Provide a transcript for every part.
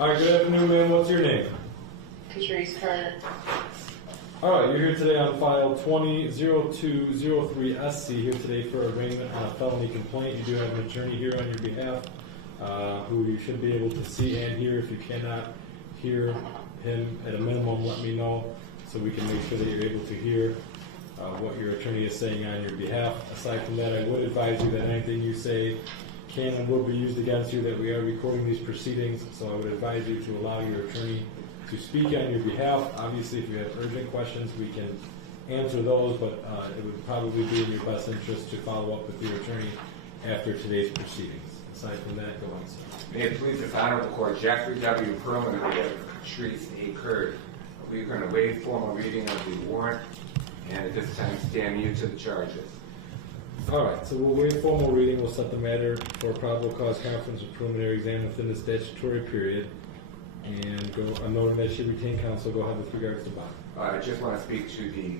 All right, good afternoon, ma'am. What's your name? Katryce Curd. All right, you're here today on file 20-0203-SC, here today for arraignment on a felony complaint. You do have an attorney here on your behalf who you should be able to see and hear. If you cannot hear him, at a minimum, let me know so we can make sure that you're able to hear what your attorney is saying on your behalf. Aside from that, I would advise you that anything you say can and will be used against you, that we are recording these proceedings, so I would advise you to allow your attorney to speak on your behalf. Obviously, if you have urgent questions, we can answer those, but it would probably be in your best interest to follow up with your attorney after today's proceedings. Aside from that, go on, sir. May it please this honorable court, Jeffrey W. Perlman and Katryce A. Curd. We're going to waive formal reading of the warrant and at this time stand mute to the charges. All right, so we'll waive formal reading. We'll set the matter for a probable cause conference with preliminary exam within the statutory period. And go, I'm noting that she retained counsel. Go ahead with regards to bond. I just want to speak to the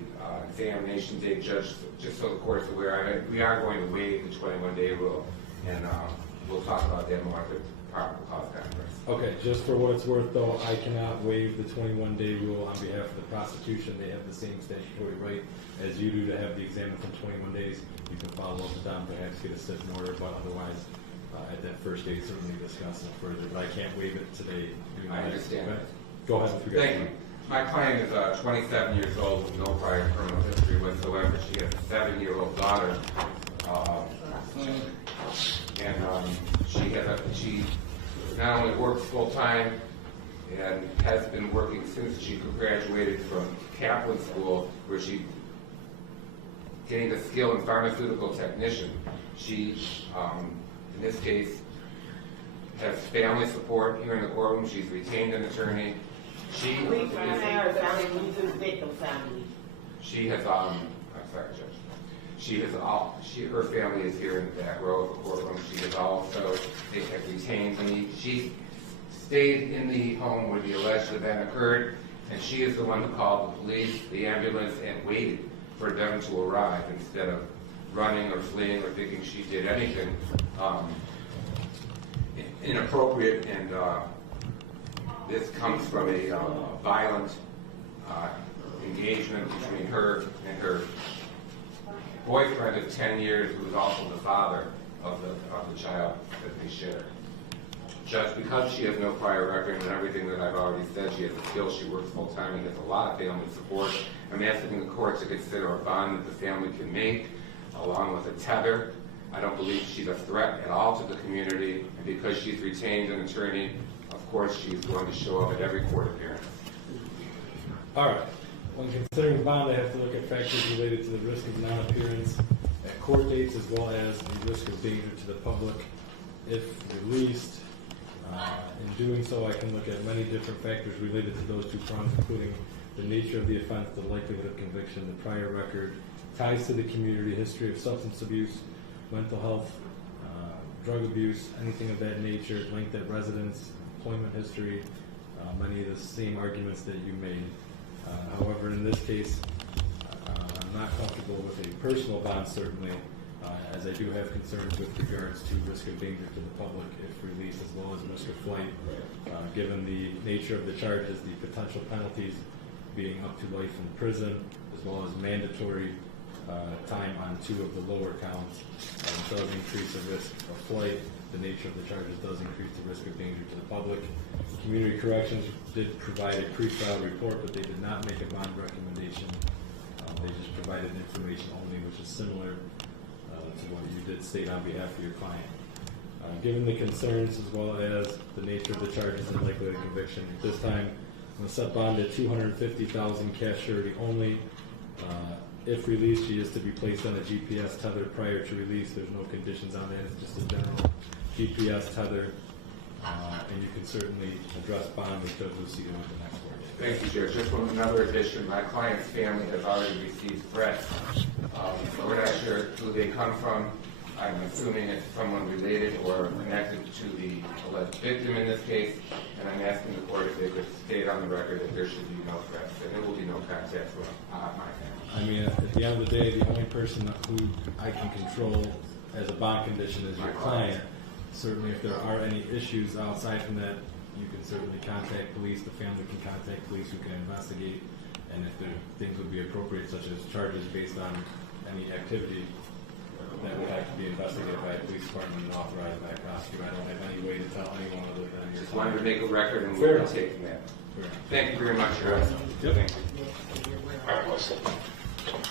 examination date, Judge, just so the court's aware. We are going to waive the 21-day rule, and we'll talk about that more at the probable cause conference. Okay, just for what it's worth, though, I cannot waive the 21-day rule on behalf of the prosecution. They have the same statutory right as you do to have the exam within 21 days. You can follow up with them, perhaps get a sit in order, but otherwise, at that first day, certainly discuss it further. But I can't waive it today. I understand. Okay. Go ahead with regards. Thank you. My client is 27 years old with no prior criminal history whatsoever. She has a 7-year-old daughter, and she not only works full-time and has been working since she graduated from Kaplan School, where she gained a skill in pharmaceutical technician. She, in this case, has family support here in the courtroom. She's retained an attorney. She has, I'm sorry, Judge. Her family is here in the back row of the courtroom. She has also, they have retained me. She stayed in the home where the alleged event occurred, and she is the one who called the police, the ambulance, and waited for them to arrive instead of running or fleeing or thinking she did anything inappropriate. And this comes from a violent engagement between her and her boyfriend of 10 years, who is also the father of the child that they share. Just because she has no prior record and everything that I've already said, she has a skill, she works full time and has a lot of family support. I'm asking the court to consider a bond that the family can make, along with a tether. I don't believe she's a threat at all to the community, and because she's retained an attorney, of course she's going to show up at every court appearance. All right. When considering bond, I have to look at factors related to the risk of non-appearance at court dates, as well as the risk of danger to the public if released. In doing so, I can look at many different factors related to those two fronts, including the nature of the offense, the likelihood of conviction, the prior record, ties to the community, history of substance abuse, mental health, drug abuse, anything of that nature, length at residence, employment history, many of the same arguments that you made. However, in this case, I'm not comfortable with a personal bond, certainly, as I do have concerns with regards to risk of danger to the public if released, as well as risk of flight, given the nature of the charges, the potential penalties being up to life in prison, as well as mandatory time on 2 of the lower counts. It does increase the risk of flight. The nature of the charges does increase the risk of danger to the public. Community Corrections did provide a pre-trial report, but they did not make a bond recommendation. They just provided information only, which is similar to what you did state on behalf of your client. Given the concerns as well as the nature of the charges and likelihood of conviction, at this time, I'm going to set bond at $250,000 cash surety only. If released, she is to be placed on a GPS tether prior to release. There's no conditions on that. It's just a general GPS tether. And you can certainly address bond with Judge Lucido at the next court. Thank you, Judge. Just one another addition. My client's family has already received threats. We're not sure who they come from. I'm assuming it's someone related or connected to the alleged victim in this case, and I'm asking the court if they could state on the record that there should be no threats, and there will be no contact from my family. I mean, at the end of the day, the only person who I can control as a bond condition is your client. Certainly, if there are any issues outside from that you can certainly contact police, the family can contact police who can investigate, and if there things would be appropriate, such as charges based on any activity that would have to be investigated by a police department and authorized by a prosecutor. I don't have any way to tell anyone other than your Just wanted to make a record and Fair we'll enough. take from that. Fair enough. Thank you very much, Your Honor. Yep. Thank you.